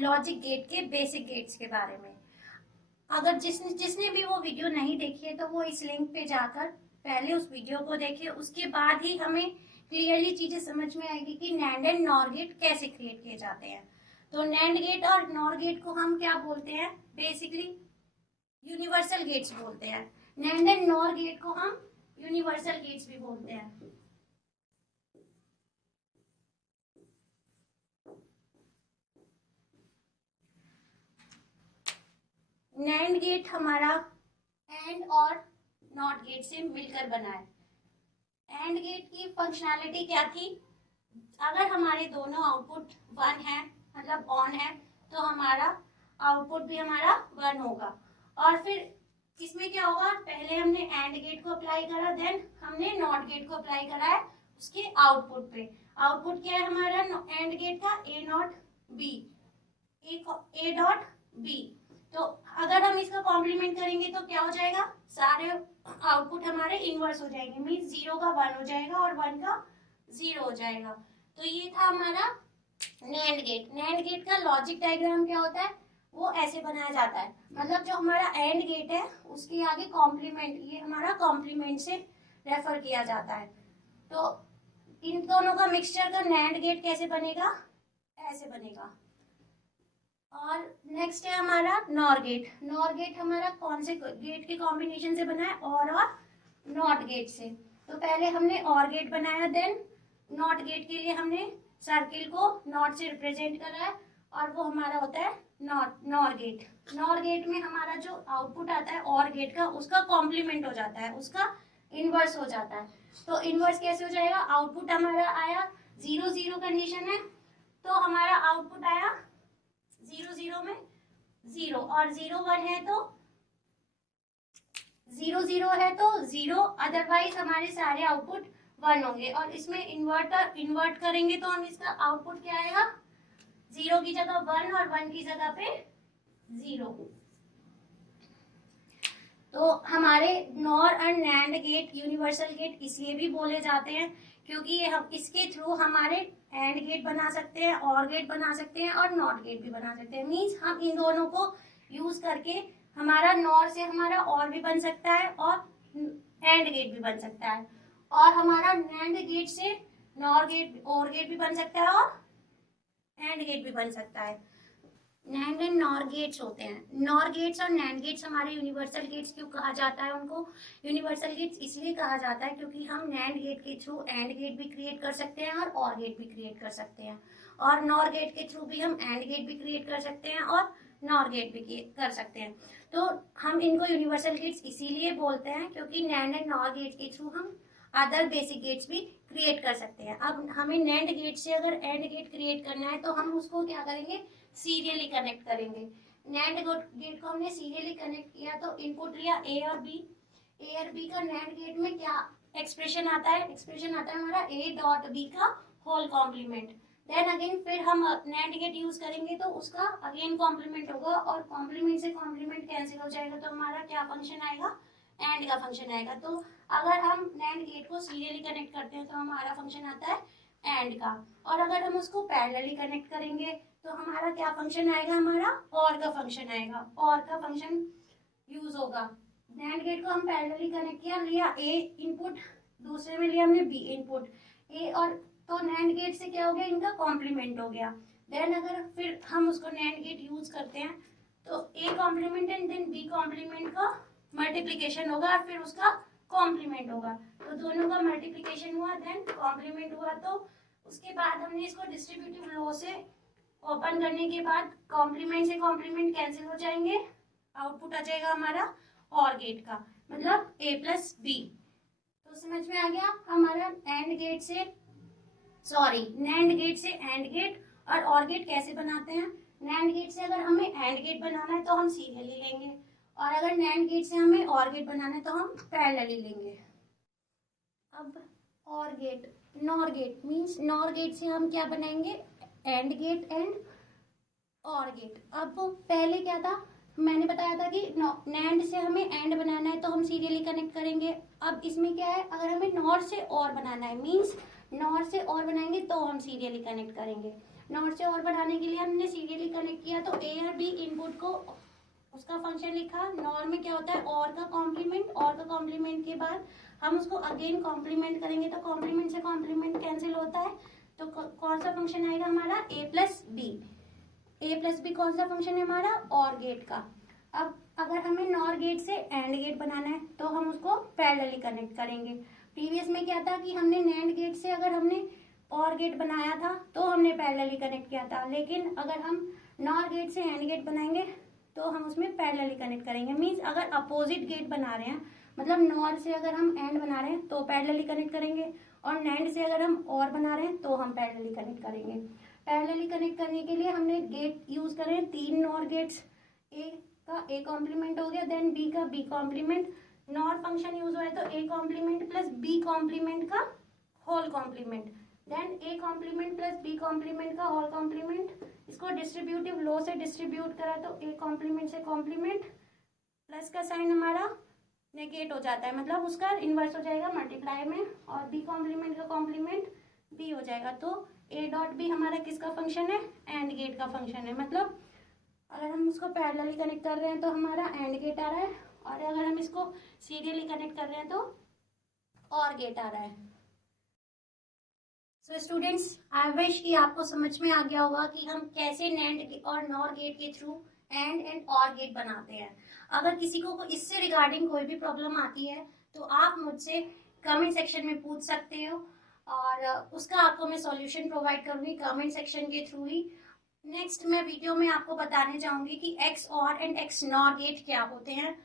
Logic gate के basic gates के बारे में। अगर जिसने जिसने भी वो वीडियो नहीं देखी है तो वो इस लिंक पे जाकर पहले उस वीडियो को देखे, उसके बाद ही हमें क्लियरली चीजें समझ में आएगी कि नैंड एंड नॉर गेट कैसे क्रिएट किए जाते हैं। तो नैंड गेट और नॉर गेट को हम क्या बोलते हैं, बेसिकली यूनिवर्सल गेट्स बोलते हैं। नैंड एंड नॉर गेट को हम यूनिवर्सल गेट्स भी बोलते हैं। नैंड गेट हमारा एंड और नॉट गेट से मिलकर बना है। एंड गेट की फंक्शनैलिटी क्या थी, अगर हमारे दोनों आउटपुट 1 है मतलब ऑन है तो हमारा आउटपुट भी हमारा 1 होगा। और फिर इसमें क्या होगा, पहले हमने एंड गेट को अप्लाई करा, देन हमने नॉट गेट को अप्लाई करा है उसके आउटपुट पे। आउटपुट क्या है हमारा एंड गेट का, A not B, A dot B. तो अगर हम इसका कॉम्प्लीमेंट करेंगे तो क्या हो जाएगा, सारे आउटपुट हमारे इनवर्स हो जाएंगे, मीन 0 का 1 हो जाएगा और 1 का 0 हो जाएगा। तो ये था हमारा नैंड गेट। नैंड गेट का लॉजिक डायग्राम क्या होता है, वो ऐसे बनाया जाता है, मतलब जो हमारा एंड गेट है उसके आगे कॉम्प्लीमेंट, ये हमारा कॉम्प्लीमेंट से रेफर किया जाता है। तो इन दोनों का मिक्सचर का नैंड गेट कैसे बनेगा, ऐसे बनेगा। और नेक्स्ट है हमारा नॉर गेट। नॉर गेट हमारा कौन से गेट के कॉम्बिनेशन से बना है, और नॉट गेट से। तो पहले हमने और गेट बनाया, देन नॉट गेट के लिए हमने सर्किल को नॉट से रिप्रेजेंट करा है, और वो हमारा होता है नॉर गेट। नॉर गेट में हमारा जो आउटपुट आता है और गेट का, उसका कॉम्प्लीमेंट हो जाता है, उसका इनवर्स हो जाता है। तो इनवर्स कैसे हो जाएगा, आउटपुट हमारा आया 0 0 कंडीशन है तो हमारा आउटपुट आया 0 0 में 0, और 0 1 है तो 0 0 है तो 0, अदरवाइज हमारे सारे आउटपुट 1 होंगे। और इसमें इन्वर्ट करेंगे तो हम इसका आउटपुट क्या आएगा, 0 की जगह 1 और 1 की जगह पे 0। तो हमारे NOR and NAND gate universal gate इसलिए भी बोले जाते हैं क्योंकि ये हम इसके थ्रू हमारे एंड गेट बना सकते हैं, और गेट बना सकते हैं और नॉट गेट भी बना सकते हैं। मींस हम इन दोनों को यूज करके हमारा नॉर से हमारा और भी बन सकता है और एंड गेट भी बन सकता है, और हमारा नैंड गेट से नॉर गेट और गेट भी बन सकता है और एंड गेट भी बन सकता है। नैंड एंड नॉर गेट्स होते हैं। नॉर गेट्स और नैंड गेट्स हमारे यूनिवर्सल गेट्स क्यों कहा जाता है, उनको यूनिवर्सल गेट्स इसलिए कहा जाता है क्योंकि हम नैंड गेट के थ्रू एंड गेट भी क्रिएट कर सकते हैं और गेट भी क्रिएट कर सकते हैं, और नॉर गेट के थ्रू भी हम एंड गेट भी क्रिएट कर सकते हैं और नॉर गेट भी कर सकते हैं। तो हम इनको यूनिवर्सल गेट्स इसीलिए बोलते हैं क्योंकि नैंड एंड नॉर गेट के थ्रू हम अदर बेसिक गेट्स भी क्रिएट कर सकते हैं। अब हमें नैंड गेट से अगर एंड गेट क्रिएट करना है तो हम उसको क्या करेंगे, सीरियली कनेक्ट करेंगे। नैंड गेट को हमने सीरियली कनेक्ट किया तो इनपुट लिया ए और बी। ए और बी का नैंड गेट में क्या एक्सप्रेशन आता है, एक्सप्रेशन आता है हमारा ए डॉट बी का होल कॉम्प्लीमेंट। देन अगेन फिर हम नैंड गेट यूज करेंगे तो उसका अगेन कॉम्प्लीमेंट होगा, और कॉम्प्लीमेंट से कॉम्प्लीमेंट कैंसिल हो जाएगा तो हमारा क्या फंक्शन आएगा, एंड का फंक्शन आएगा। तो अगर हम नैंड गेट को सीरियली कनेक्ट करते हैं तो हमारा फंक्शन आता है एंड का, और अगर हम उसको पैरेलली कनेक्ट करेंगे तो हमारा क्या फंक्शन आएगा, हमारा और का फंक्शन आएगा, और का फंक्शन यूज होगा। नैंड गेट को हम पैरेलली कनेक्ट किया, लिया ए इनपुट, दूसरे में लिया हमने बी इनपुट, ए और, तो नैंड गेट से क्या हो गया, इनका कॉम्प्लीमेंट हो गया। देन अगर फिर हम उसको नैंड गेट यूज करते हैं तो A complement and then B complement का मल्टीप्लीकेशन होगा और फिर उसका कॉम्प्लीमेंट होगा। तो दोनों का मल्टीप्लीकेशन हुआ देन कॉम्प्लीमेंट हुआ, तो उसके बाद हमने इसको डिस्ट्रीब्यूटिव लॉ से ओपन करने के बाद कॉम्प्लीमेंट से कॉम्प्लीमेंट कैंसिल हो जाएंगे, आउटपुट आ जाएगा हमारा और गेट का, मतलब ए प्लस बी। तो समझ में आ गया हमारा एंड गेट से, सॉरी नैंड गेट से एंड गेट और गेट कैसे बनाते हैं। नैंड गेट से अगर हमें एंड गेट बनाना है तो हम सीरियली लेंगे, और अगर नैंड गेट से हमें और गेट बनाना है तो हम पैरेलली लेंगे। अब OR gate, NOR gate means NOR gate से हम क्या बनाएंगे, AND gate and OR gate. अब पहले क्या था, मैंने बताया था कि नैंड से हमें एंड बनाना है तो हम सीरियली कनेक्ट करेंगे। अब इसमें क्या है, अगर हमें नॉर से और बनाना है मींस नॉर से और बनाएंगे तो हम सीरियली कनेक्ट करेंगे। नॉट से और बढ़ाने के लिए हमने सीरियली कनेक्ट किया, तो ए और बी इनपुट को उसका फंक्शन लिखा। नॉर में क्या होता है, और का कॉम्प्लीमेंट, और का कॉम्प्लीमेंट के बाद हम उसको अगेन कॉम्प्लीमेंट करेंगे, तो कॉम्प्लीमेंट से कॉम्प्लीमेंट कैंसिल होता है, तो कौन सा फंक्शन आएगा हमारा, ए प्लस बी। ए प्लस बी कौन सा फंक्शन है हमारा, और गेट का। अब अगर हमें नॉर गेट से एंड गेट बनाना है तो हम उसको पैरेलली कनेक्ट करेंगे। प्रीवियस में क्या था कि हमने नैंड गेट से अगर हमने और गेट बनाया था तो हमने पैरेलली कनेक्ट किया था, लेकिन अगर हम नॉर गेट से एंड गेट बनाएंगे तो हम उसमें पैरेलली कनेक्ट करेंगे। मींस अगर अपोजिट गेट बना रहे हैं, मतलब नॉर से अगर हम एंड बना रहे हैं तो पैरेलली कनेक्ट करेंगे, और नैंड से अगर हम और बना रहे हैं तो हम पैरेलली कनेक्ट करेंगे। पैरेलली कनेक्ट करने के लिए हमने गेट यूज करें 3 नॉर गेट्स। ए का ए कॉम्प्लीमेंट हो गया, देन बी का B complement. NOR function use हुआ है तो A complement plus B complement का whole complement, then A complement plus B complement का होल कॉम्प्लीमेंट। इसको डिस्ट्रीब्यूटिव लो से डिस्ट्रीब्यूट करा तो ए कॉम्प्लीमेंट से कॉम्प्लीमेंट, प्लस का साइन हमारा नेगेट हो जाता है, मतलब उसका इन्वर्स हो जाएगा मल्टीप्लाई में, और बी कॉम्प्लीमेंट का कॉम्प्लीमेंट बी हो जाएगा। तो ए डॉट बी हमारा किसका फंक्शन है, एंड गेट का फंक्शन है। मतलब अगर हम उसको पैरेलली कनेक्ट कर रहे हैं तो हमारा एंड गेट आ रहा है, और अगर हम इसको सीरियली कनेक्ट कर रहे हैं तो और गेट आ रहा है। सो स्टूडेंट्स, आई विश कि आपको समझ में आ गया होगा कि हम कैसे नैंड और नॉर गेट के थ्रू एंड और गेट बनाते हैं। अगर किसी को इससे रिगार्डिंग कोई भी प्रॉब्लम आती है तो आप मुझसे कमेंट सेक्शन में पूछ सकते हो, और उसका आपको मैं सॉल्यूशन प्रोवाइड करूंगी कमेंट सेक्शन के थ्रू ही। नेक्स्ट मैं वीडियो में आपको बताने जाऊंगी कि एक्स और एंड एक्स नॉर गेट क्या होते हैं,